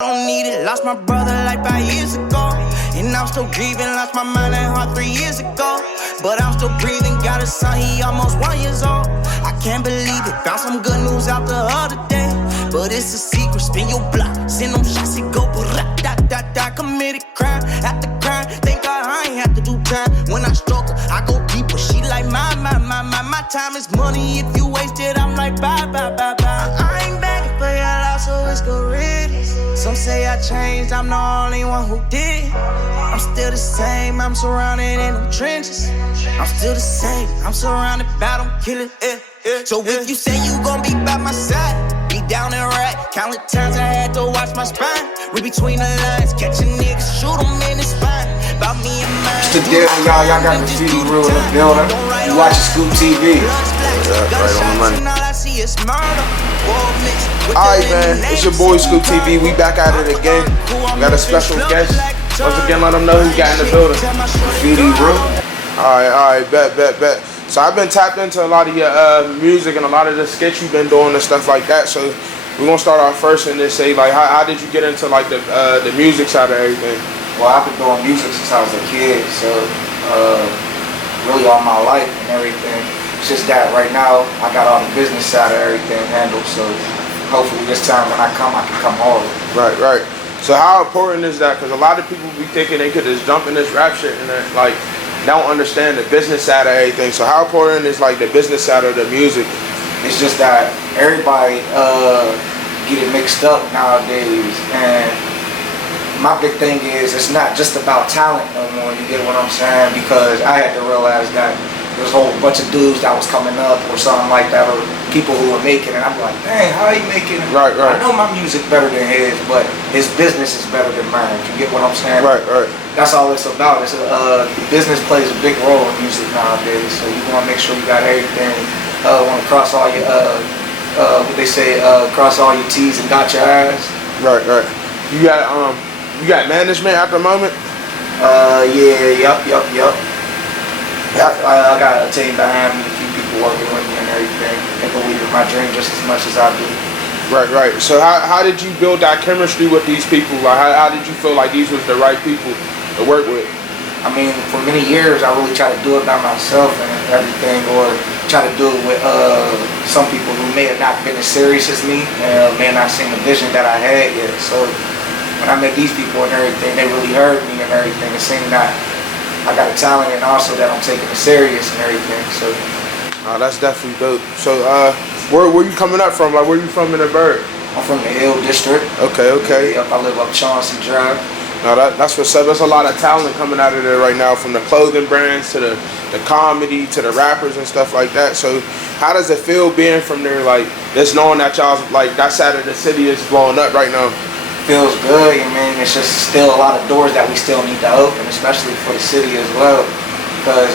Don't need it, lost my brother like 5 years ago. And I'm still grieving, lost my mind and heart 3 years ago. But I'm still breathing, got a son, he almost 1 year old. I can't believe it, found some good news out the other day. But it's a secret, spin your block, send them shots, it go da-da-da-da. Committed crime after crime, thank God I ain't have to do time. When I struggle, I go deeper, she like my time is money, if you waste it, I'm like bye. I ain't begging for your love, so it's good riddance. Some say I changed, I'm the only one who did. I'm still the same, I'm surrounded in them trenches. I'm still the same, I'm surrounded by them killers. So if you say you gon' be by my side, be down and right. Countless times I had to watch my spine. Read between the lines, catch a nigga, shoot him in the spine. About me and mine. It's the deal, y'all got graffiti real in the building. You watching Scooptv. Right on the money. Alright, man, it's your boy Scooptv. We back at it again. We got a special guest. Once again, let them know who got in the building. Graffiti real. Alright, bet. So I've been tapped into a lot of your music and a lot of the skits you've been doing and stuff like that. So we're gonna start off first and just say, like, how did you get into like the music side of everything? Well, I've been doing music since I was a kid, so really all my life and everything. It's just that right now I got all the business side of everything handled, so hopefully this time when I can come hard. Right. So how important is that? Because a lot of people be thinking they could just jump in this rap shit and then, like, don't understand the business side of everything. So how important is like the business side of the music? It's just that everybody get it mixed up nowadays, and my big thing is it's not just about talent no more, you get what I'm saying? Because I had to realize that there's a whole bunch of dudes that was coming up or something like that, or people who were making it. I'm like, dang, how are you making it? Right. I know my music better than his, but his business is better than mine. You get what I'm saying? Right. That's all it's about. It's business plays a big role in music nowadays, so you want to make sure you got everything. Want to cross all your what they say, cross all your T's and dot your I's. Right. You got management at the moment? Yup. I got a team behind me, a few people working with me and everything. They believe in my dream just as much as I do. Right. So how did you build that chemistry with these people? Like how did you feel like these was the right people to work with? I mean, for many years I really tried to do it by myself and everything, or try to do it with some people who may have not been as serious as me and may not seen the vision that I had yet. So when I met these people and everything, they really heard me and everything. It seemed that I got a talent and also that I'm taking it serious and everything. So that's definitely dope. So where you coming up from? Like, where you from in the Burgh? I'm from the Hill District. Okay. Yep, I live up Chauncey Drive. No, that's what's up. There's a lot of talent coming out of there right now, from the clothing brands to the comedy to the rappers and stuff like that. So how does it feel being from there, like, just knowing that y'all, like, that side of the city is blowing up right now? Feels good. I mean, it's just still a lot of doors that we still need to open, especially for the city as well, because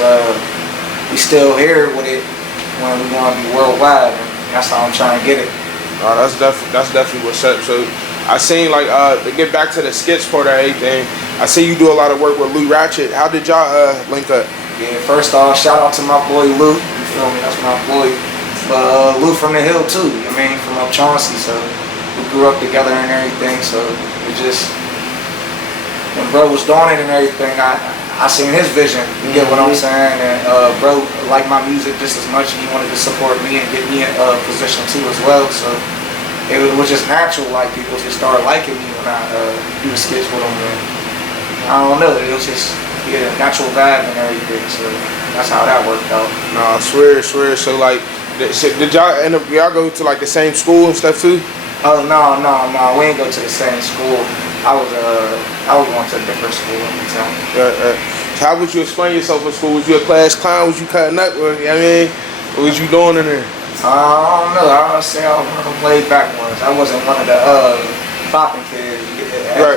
we still here with it when we want to be worldwide, and that's how I'm trying to get it. That's definitely what's up. So I seen, like, to get back to the skits part of everything, I see you do a lot of work with Lou Ratchett. How did y'all link up? Yeah, first off, shout out to my boy Lou. You feel me? That's my boy. But Lou from the Hill too. I mean, from up Chauncey, so we grew up together and everything. So we just, when bro was doing it and everything, I seen his vision. You get what I'm saying? And bro liked my music just as much, and he wanted to support me and get me in a position too as well. So it was just natural, like, people just started liking me when I do the skits with them. And I don't know, it was just a natural vibe and everything, so that's how that worked out. No, I swear. So, like, did y'all end up, y'all go to, like, the same school and stuff too? Oh, no, we ain't go to the same school. I was going to a different school at the time. So how would you explain yourself in school? Was you a class clown? Was you cutting up? What was you doing in there? I don't know. I would say I was one of the laid back ones. I wasn't one of the popping kids. Right.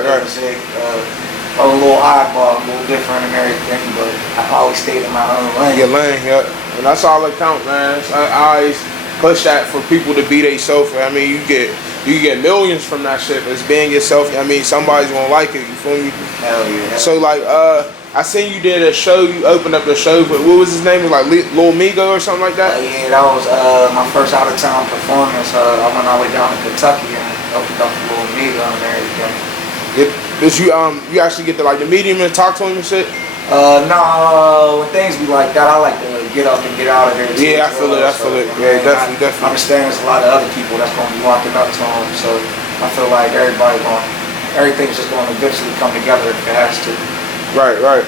A little oddball, a little different and everything, but I always stayed in my own lane. Your lane, yeah. And that's all that counts, man. I always push that for people to be themselves. I mean, you get millions from that shit. It's being yourself. I mean, somebody's gonna like it. You feel me? Hell yeah. So, like, I seen you did a show. You opened up the show, but what was his name? It was like Lil Migo or something like that. Yeah, that was my first out of town performance. I went all the way down to Kentucky and opened up for Lil amigo and everything. Did you actually get to like the medium and talk to him and shit? No, when things be like that, I like to get up and get out of there. Yeah, I feel it. Yeah, definitely. I understand there's a lot of other people that's going to be walking up to him, so I feel like everything's just going to eventually come together if it has to. Right.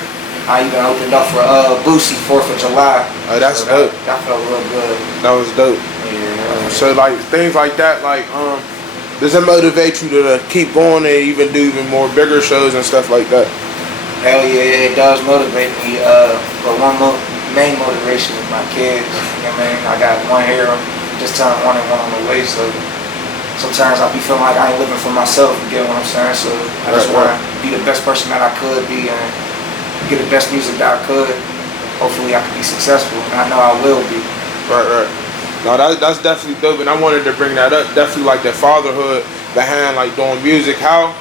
I even opened up for Boosie 4th of July. Oh, that's so dope. That felt real good. That was dope. Yeah. So like things like that, like does it motivate you to keep going and even do even more bigger shows and stuff like that? Hell yeah, it does motivate me. But main motivation is my kids. You know what I mean? I got one here, just turned 1 and 1 on the way. So sometimes I be feeling like I ain't living for myself. You get what I'm saying? So I just want to be the best person that I could be and get the best music that I could. Hopefully I can be successful, and I know I will be. Right. No, that's definitely dope, and I wanted to bring that up. Definitely like the fatherhood behind like doing music. How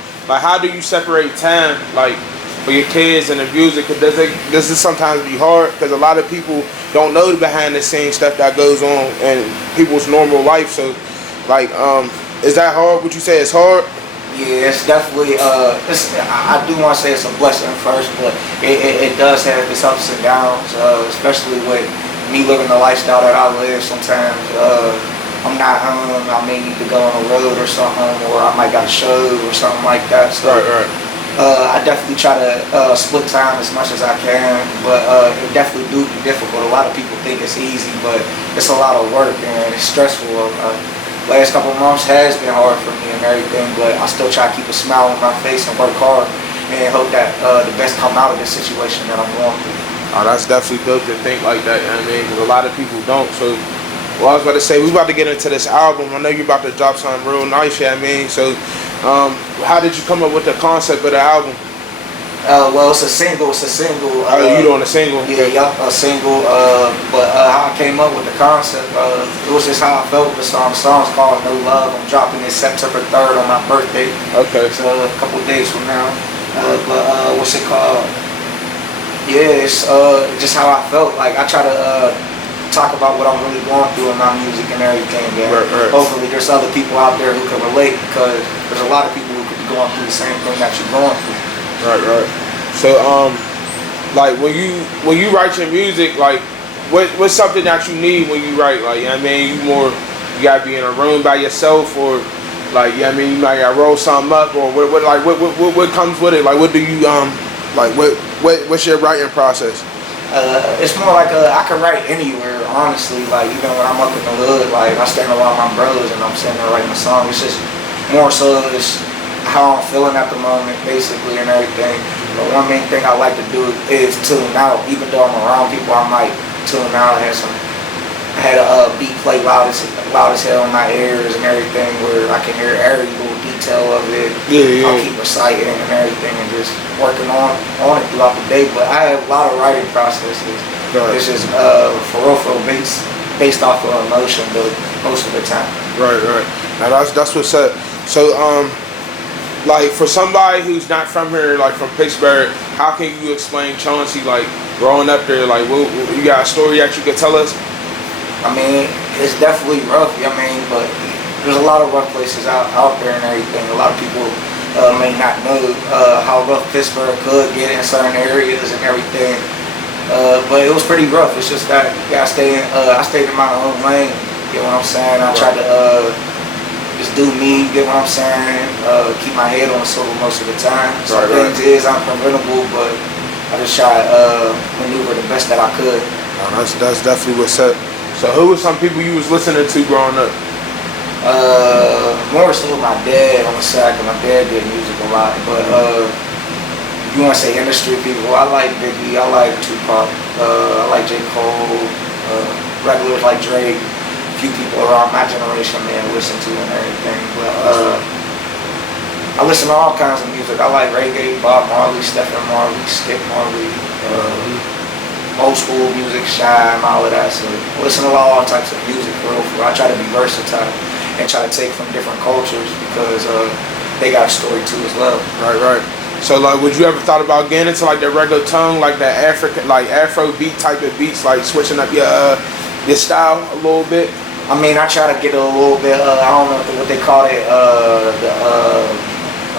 do you separate time like for your kids and the music? Does it sometimes be hard? Because a lot of people don't know the behind the scenes stuff that goes on in people's normal life. So, like, is that hard? Would you say it's hard? Yeah, it's definitely. I do want to say it's a blessing first, but it does have its ups and downs, especially with me living the lifestyle that I live. Sometimes I'm not home. I may need to go on the road or something, or I might got a show or something like that. So, right. I definitely try to split time as much as I can, but it definitely do be difficult. A lot of people think it's easy, but it's a lot of work and it's stressful. Last couple of months has been hard for me and everything, but I still try to keep a smile on my face and work hard and hope that the best come out of this situation that I'm going through. Oh, that's definitely dope to think like that. You know what I mean? Because a lot of people don't. So, well, I was about to say, we about to get into this album. I know you're about to drop something real nice. You know what I mean? So, how did you come up with the concept of the album? Well, it's a single. You doing a single? Yeah, a single. But how I came up with the concept, it was just how I felt with the song. The song's called No Love. I'm dropping it September 3rd on my birthday. Okay. So a couple days from now. But what's it called? Yeah, it's just how I felt. Like I try to talk about what I'm really going through in my music and everything. And right. Hopefully there's other people out there who can relate, because there's a lot of people who could be going through the same thing that you're going through. Right. So like when you write your music, like what's something that you need when you write? Like, you know what I mean, you gotta be in a room by yourself, or like, you know what I mean, you might gotta roll something up, or what comes with it? Like, what do you like what's your writing process? It's more like I can write anywhere, honestly. Like even when I'm up in the hood, like I stand around my brothers and I'm sitting there writing a song. It's just more so it's how I'm feeling at the moment, basically, and everything. But one main thing I like to do is tune out. Even though I'm around people, I might tune out. I had a beat play loud as hell in my ears and everything, where I can hear every little detail of it. Yeah. I'll keep reciting and everything and just working on it throughout the day. But I have a lot of writing processes. Right. It's just for real based off of emotion, but most of the time. Right. Now that's what's up. So like for somebody who's not from here, like from Pittsburgh, how can you explain Chauncey, like growing up there? Like, you got a story that you could tell us? I mean, it's definitely rough. I mean, but there's a lot of rough places out there and everything. A lot of people may not know how rough Pittsburgh could get in certain areas and everything. But it was pretty rough. It's just that you gotta I stayed in my own lane. You know what I'm saying? I tried to just do me. Get what I'm saying? Keep my head on the swivel most of the time. Some things is unpreventable, but I just try to maneuver the best that I could. No, that's definitely what's up. So who were some people you was listening to growing up? More so my dad on the side, because my dad did music a lot. But you want to say industry people, I like Biggie, I like Tupac, I like J. Cole, regulars like Drake, a few people around my generation man listen to and everything. But I listen to all kinds of music. I like reggae, Bob Marley, Stephen Marley, Skip Marley, old school music, Shine, all of that. So I listen to all types of music for real. I try to be versatile and try to take from different cultures, because they got a story too as well. Right. So like, would you ever thought about getting into like the reggaeton, like the Afro beat type of beats, like switching up your style a little bit? I mean, I try to get a little bit. I don't know what they call it.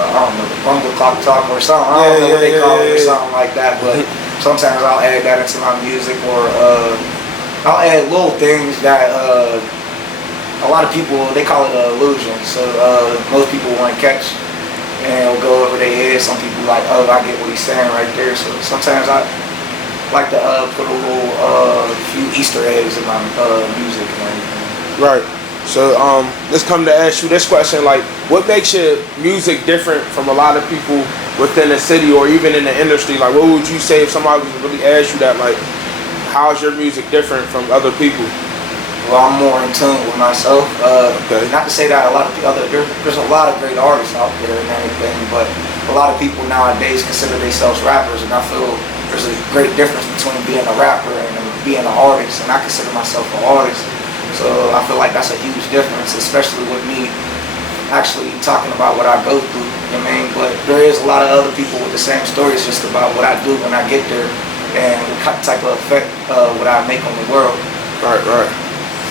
I don't know, the bungle clock talk or something. I don't know what they call it or something like that. But sometimes I'll add that into my music, or I'll add little things that a lot of people, they call it an illusion. So most people won't catch, and it'll go over their head. Some people like, oh, I get what he's saying right there. So sometimes I like to put a little few Easter eggs in my music and everything. Right. So let's come to ask you this question, like, what makes your music different from a lot of people within the city or even in the industry? Like, what would you say if somebody was to really ask you that, like, how's your music different from other people? Well, I'm more in tune with myself. Not to say that there's a lot of great artists out there and everything, but a lot of people nowadays consider themselves rappers, and I feel there's a great difference between being a rapper and being an artist, and I consider myself an artist. So I feel like that's a huge difference, especially with me actually talking about what I go through, you know what I mean? But there is a lot of other people with the same stories just about what I do when I get there and what type of effect what I make on the world. Right, right.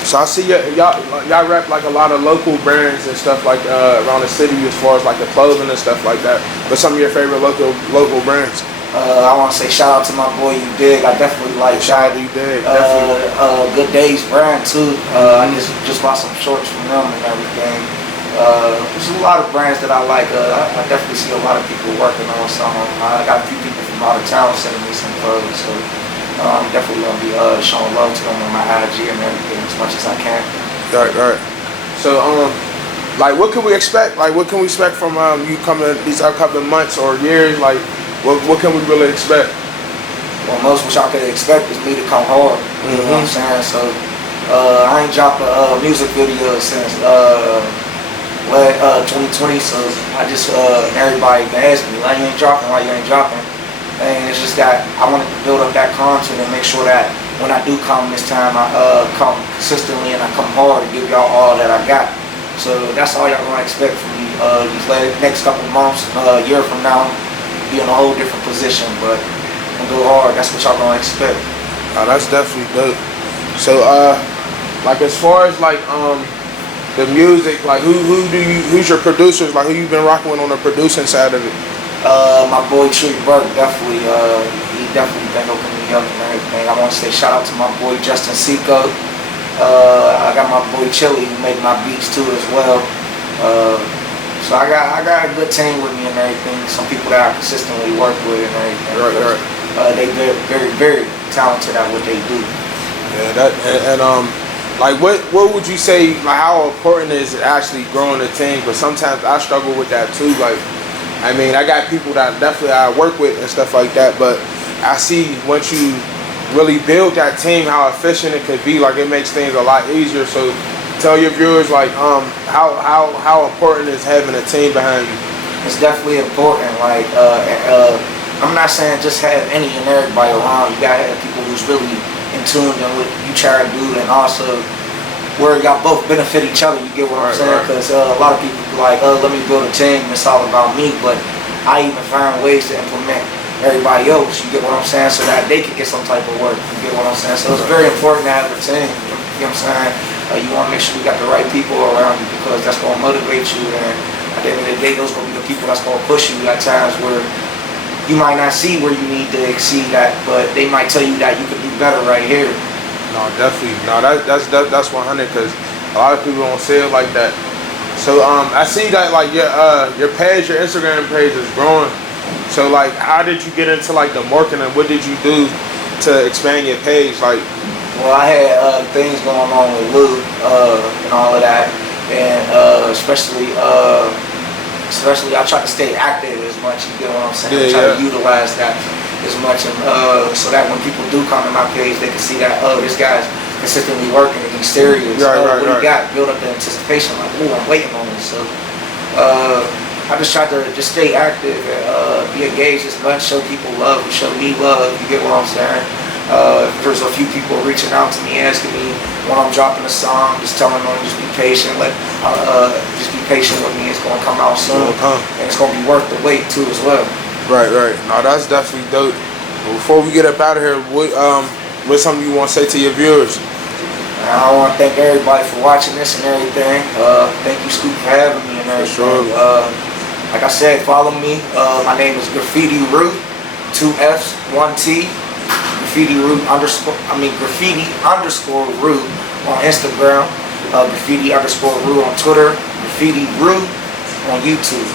So I see y'all rep like a lot of local brands and stuff like around the city as far as like the clothing and stuff like that. But some of your favorite local brands? I want to say shout out to my boy You Dig. I definitely like shout out to You Dig. Good Days brand too. I just bought some shorts from them and everything. There's a lot of brands that I like. I definitely see a lot of people working on some. I got a few people from out of town sending me some clothes, so I'm definitely gonna be showing love to them on my IG and everything as much as I can. Right, right. So like, what can we expect? Like, what can we expect from you coming these upcoming months or years? Like, what can we really expect? Well, most what y'all can expect is me to come hard. You know what I'm saying? So I ain't dropped a music video since 2020. So I just everybody been asking me, why you ain't dropping? Why you ain't dropping? And it's just that I wanted to build up that content and make sure that when I do come this time, I come consistently and I come hard to give y'all all that I got. So that's all y'all gonna expect from me these next couple of months, a year from now. Be in a whole different position, but I'm gonna go hard. That's what y'all gonna expect. Oh, that's definitely dope. So, like as far as like the music, like who's your producers? Like who you been rocking with on the producing side of it? My boy Tree Burke definitely. He definitely been hooking me up and everything. I want to say shout out to my boy Justin Seco. I got my boy Chili who make my beats too as well. So I got a good team with me and everything. Some people that I consistently work with and everything. Right. They very, very talented at what they do. Yeah, like what would you say? Like how important is it actually growing a team? Because sometimes I struggle with that too. Like, I mean, I got people that definitely I work with and stuff like that. But I see once you really build that team, how efficient it could be. Like it makes things a lot easier. So tell your viewers like how important is having a team behind you? It's definitely important. Like I'm not saying just have any and everybody around. You gotta have people who's really in tune with what you try to do, and also where y'all both benefit each other. You get what I'm saying? Because a lot of people be like, oh, let me build a team. It's all about me. But I even find ways to implement everybody else. You get what I'm saying? So that they can get some type of work. You get what I'm saying? So it's very important to have a team. You know what I'm saying? You want to make sure you got the right people around you because that's going to motivate you, and at the end of the day, those going to be the people that's going to push you at times where you might not see where you need to exceed at, but they might tell you that you could do better right here. No, definitely. No, that's 100 because a lot of people don't say it like that. So I see that like your page, your Instagram page is growing. So like, how did you get into like the marketing? What did you do to expand your page? Like, well, I had things going on with Lou and all of that, and especially I try to stay active as much. You get what I'm saying? Yeah, try to utilize that as much, and so that when people do come to my page, they can see that this guy's consistently working and he's serious. What he got, build up the anticipation. Like, ooh, I'm waiting on this. So I just try to just stay active and be engaged as much, show people love, show me love. You get what I'm saying? There's a few people reaching out to me asking me when I'm dropping a song, just telling them just be patient, just be patient with me. It's gonna come out soon, and it's gonna be worth the wait too as well. Right. No, that's definitely dope. Before we get up out of here, what's something you want to say to your viewers? I want to thank everybody for watching this and everything. Thank you, Scoop, for having me and everything. sure. Like I said, follow me. My name is Graffiti Root, 2 F's, 1 T. Graffiti Root Graffiti _ Root on Instagram. Graffiti _ Root on Twitter. Graffiti Root on YouTube.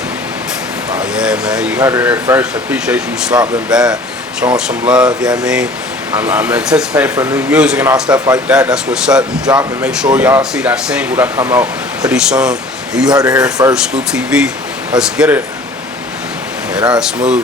Oh yeah, man, you heard it here first. I appreciate you stopping by, showing some love. You know what I mean? I'm anticipating for new music and all stuff like that. That's what's up. Dropping. Make sure y'all see that single that come out pretty soon. You heard it here first, Scooptv. Let's get it. Yeah, that's smooth.